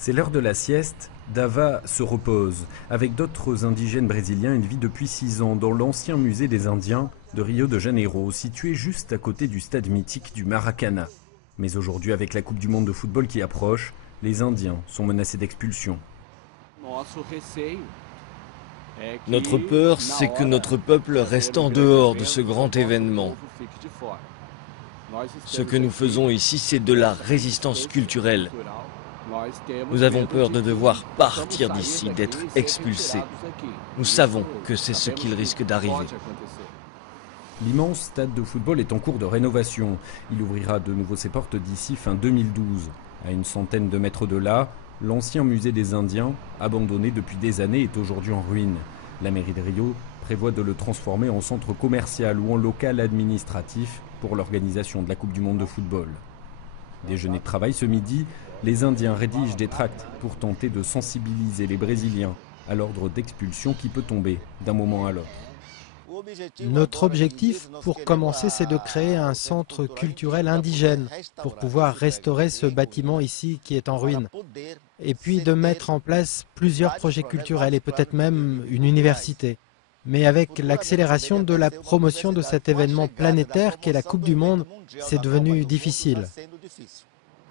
C'est l'heure de la sieste, Dava se repose. Avec d'autres indigènes brésiliens, il vit depuis 6 ans dans l'ancien musée des Indiens de Rio de Janeiro, situé juste à côté du stade mythique du Maracanã. Mais aujourd'hui, avec la Coupe du Monde de football qui approche, les Indiens sont menacés d'expulsion. Notre peur, c'est que notre peuple reste en dehors de ce grand événement. Ce que nous faisons ici, c'est de la résistance culturelle. Nous avons peur de devoir partir d'ici, d'être expulsés. Nous savons que c'est ce qu'il risque d'arriver. L'immense stade de football est en cours de rénovation. Il ouvrira de nouveau ses portes d'ici fin 2012. À une centaine de mètres de là, l'ancien musée des Indiens, abandonné depuis des années, est aujourd'hui en ruine. La mairie de Rio prévoit de le transformer en centre commercial ou en local administratif pour l'organisation de la Coupe du Monde de football. Déjeuner de travail ce midi, les Indiens rédigent des tracts pour tenter de sensibiliser les Brésiliens à l'ordre d'expulsion qui peut tomber d'un moment à l'autre. Notre objectif, pour commencer, c'est de créer un centre culturel indigène pour pouvoir restaurer ce bâtiment ici qui est en ruine. Et puis de mettre en place plusieurs projets culturels et peut-être même une université. Mais avec l'accélération de la promotion de cet événement planétaire qu'est la Coupe du Monde, c'est devenu difficile.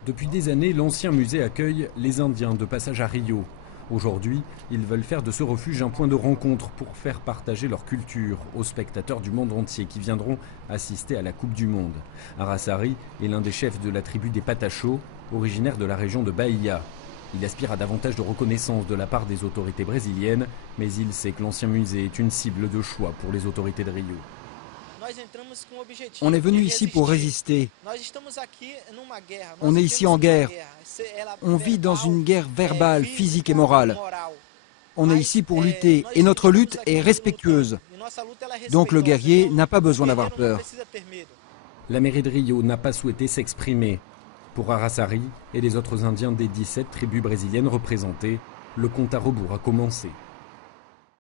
Depuis des années, l'ancien musée accueille les Indiens de passage à Rio. Aujourd'hui, ils veulent faire de ce refuge un point de rencontre pour faire partager leur culture aux spectateurs du monde entier qui viendront assister à la Coupe du Monde. Araçari est l'un des chefs de la tribu des Patachos, originaire de la région de Bahia. Il aspire à davantage de reconnaissance de la part des autorités brésiliennes, mais il sait que l'ancien musée est une cible de choix pour les autorités de Rio. On est venu ici pour résister. On est ici en guerre. On vit dans une guerre verbale, physique et morale. On est ici pour lutter et notre lutte est respectueuse. Donc le guerrier n'a pas besoin d'avoir peur. La mairie de Rio n'a pas souhaité s'exprimer. Pour Araçari et les autres Indiens des 17 tribus brésiliennes représentées, le compte à rebours a commencé.